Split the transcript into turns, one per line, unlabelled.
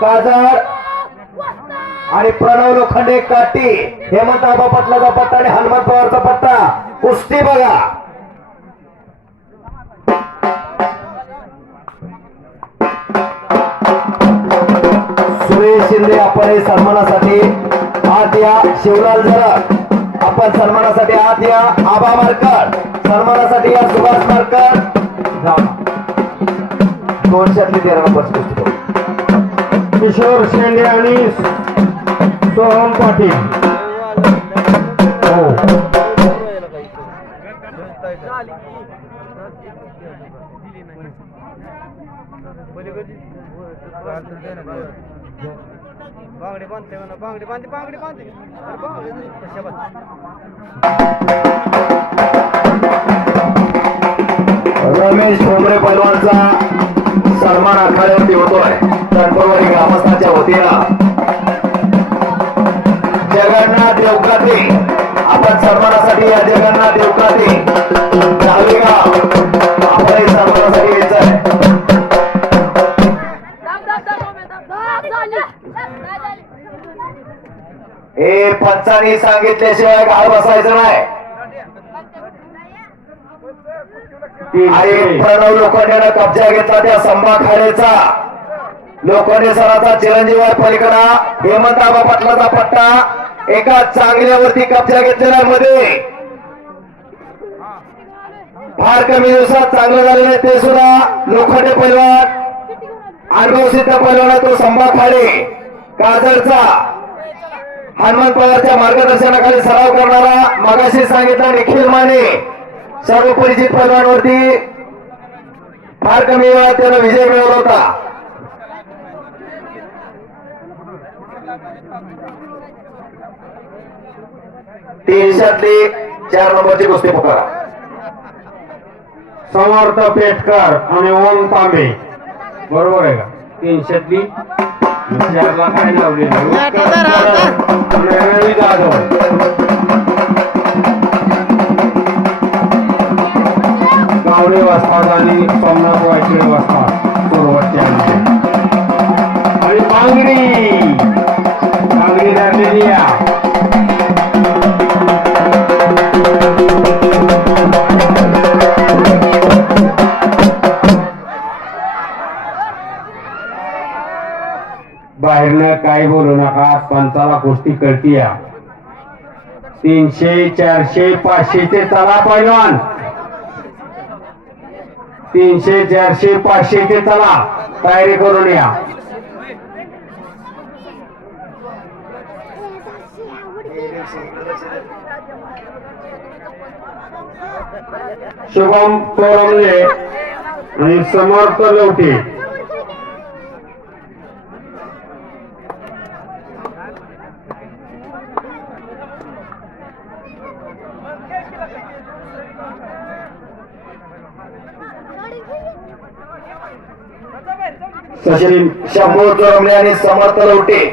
काजळ आणि प्रणव लोखंडे काटी हेमंत आबा पटलाचा पट्टा आणि हनुमान पवारचा पट्टा. कुस्ती बघा. सुरेश शिंदे आपण हे सन्मानासाठी आत या. शिवलाल जरग आपण सन्मानासाठी आत या. आबा मारकर. सन्मानासाठी या सुभाष मारकर. दोनशेतली तेरा नंबर कुस्ती
किशोर शेंडे आणि सोहम पाटील हो
बांगडी बांधते म्हणा बांगडे बांधते बांगडे बांधते बांगडे कशा बांधते?
रमेश ठोंबरे पैलवानचा सन्मान आखाड्यावरती आहे तटपरवाडी ग्रामस्थांच्या वतीनं. जगन्नाथ देवकाते आपण सन्मानासाठी या जगन्नाथ देवकाते दहावी गाव आपण हे सन्मानासाठी हे पंचांनी सांगितल्याशिवाय गाव बसायचं नाही. आणि प्रणव लोखंडेनं कब्जा घेतला त्या संभा खाडेचा लोखंडे सराचा चिरंजीवाय पलीकडा. हेमंताबा पाटलाचा पट्टा. एका चांगल्यावरती कब्जा घेतलेला मध्ये. फार कमी दिवसात चांगलं झालेलं आहे ते सुद्धा. लोखंडे पैलवान. अनुभव सिद्ध पैलवान तो संभा खाडे. काजळचा. हनुमान पवारच्या मार्गदर्शनाखाली सराव करणारा मगाशी सांगितला निखिल माने. सर्व परिचित पैलवानवरती. फार कमी वेळात त्याला विजय मिळवला होता. तीनशेतली चार नंबरची कुस्ती पुकारा.
समर्थ पेटकर आणि ओम तांबे. बरोबर आहे का? तीनशेतली चारला काय लावले? रवी जाधव गावडे वाचतात आणि सोमनाथ वायकडे वाचतात पूर्वच्या आणि बांगडी बांगडी बाहेरनं काय बोलू नका पंचाला गोष्टी कळतीया. तीनशे चारशे पाचशेचे चला पैलवान. तीनशे चारशे पाचशेचे चला. तयारी करून या. शुभम कोरमले आणि समर्थ लवटे
सचिन शंभू चोरमले आणि समर्थ लवटे